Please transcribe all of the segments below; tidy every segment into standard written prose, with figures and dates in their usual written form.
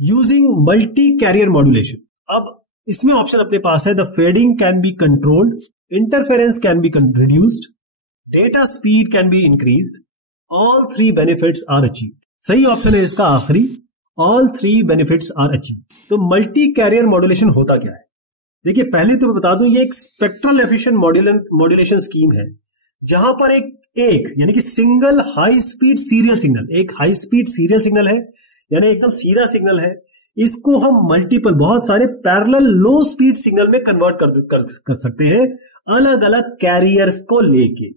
Using multi carrier modulation. अब इसमें option अपने पास है, the fading can be controlled, interference can be reduced, data speed can be increased, all three benefits are achieve. सही option है इसका आखिरी, all three benefits are achieve. तो मल्टी कैरियर मॉड्यूलेशन होता क्या है? देखिए पहले तो मैं बता दूं, ये एक स्पेक्ट्रल एफिशिएंट मॉड्यूलेशन स्कीम है जहां पर एक यानी कि single high speed serial signal, एक हाई स्पीड सीरियल सिग्नल है यानी एकदम सीधा सिग्नल है, इसको हम मल्टीपल बहुत सारे पैरेलल लो स्पीड सिग्नल में कन्वर्ट कर सकते हैं अलग अलग कैरियर्स को लेके,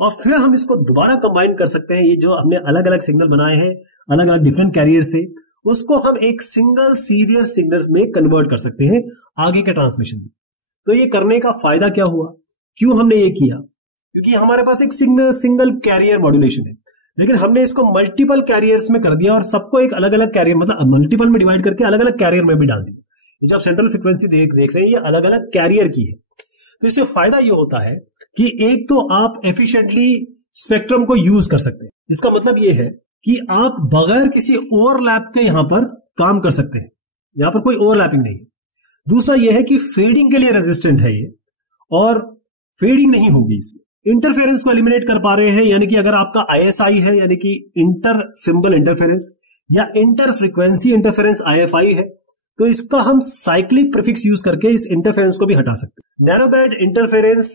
और फिर हम इसको दोबारा कंबाइन कर सकते हैं। ये जो हमने अलग अलग सिग्नल बनाए हैं अलग अलग डिफरेंट कैरियर से, उसको हम एक सिंगल सीरियल सिग्नल में कन्वर्ट कर सकते हैं आगे के ट्रांसमिशन में। तो ये करने का फायदा क्या हुआ, क्यों हमने ये किया? क्योंकि हमारे पास एक सिंगल कैरियर मॉड्यूलेशन है, लेकिन हमने इसको मल्टीपल कैरियर्स में कर दिया और सबको एक अलग अलग कैरियर, मतलब मल्टीपल में डिवाइड करके अलग अलग कैरियर में भी डाल दिया। ये जो आप सेंट्रल फ्रीक्वेंसी देख रहे हैं ये अलग अलग कैरियर की है। तो इससे फायदा ये होता है कि एक तो आप एफिशिएंटली स्पेक्ट्रम को यूज कर सकते हैं, इसका मतलब ये है कि आप बगैर किसी ओवरलैप के यहां पर काम कर सकते हैं, यहां पर कोई ओवरलैपिंग नहीं है। दूसरा यह है कि फेडिंग के लिए रेजिस्टेंट है ये, और फेडिंग नहीं होगी इसमें। इंटरफेरेंस को एलिमिनेट कर पा रहे हैं, यानी कि अगर आपका ISI है यानी कि इंटर सिंबल इंटरफेरेंस या इंटर फ्रीक्वेंसी इंटरफेरेंस IFI है, तो इसका हम साइक्लिक प्रीफिक्स यूज करके इस इंटरफेरेंस को भी हटा सकते हैं। नैरो बैंड इंटरफेरेंस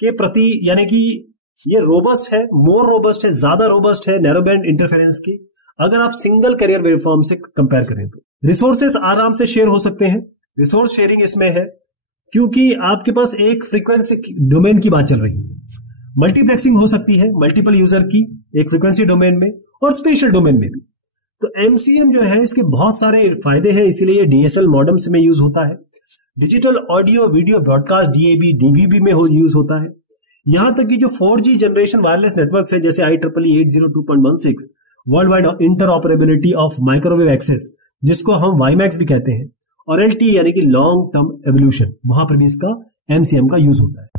के प्रति यानी कि ये रोबस्ट है, मोर रोबस्ट है, ज्यादा रोबस्ट है नैरो बैंड इंटरफेरेंस की, अगर आप सिंगल कैरियर वेवफॉर्म से कंपेयर करें तो। रिसोर्सेस आराम से शेयर हो सकते हैं, रिसोर्स शेयरिंग इसमें है क्योंकि आपके पास एक फ्रीक्वेंसी डोमेन की बात चल रही है। मल्टीप्लेक्सिंग हो सकती है मल्टीपल यूजर की एक फ्रीक्वेंसी डोमेन में और स्पेशल डोमेन में भी। तो MCM जो है इसके बहुत सारे फायदे हैं, इसीलिए DSL मॉडेम्स में यूज होता है, digital audio video broadcast DAB DVB में यूज होता है, यहां तक कि जो 4G जनरेशन वायरलेस नेटवर्क्स है जैसे IEEE 802.16 world wide interoperability of microwave access, जिसको हम WiMAX भी कहते हैं, और LTE यानी कि लॉन्ग टर्म एवोल्यूशन, वहां पर भी इसका MCM का यूज होता है।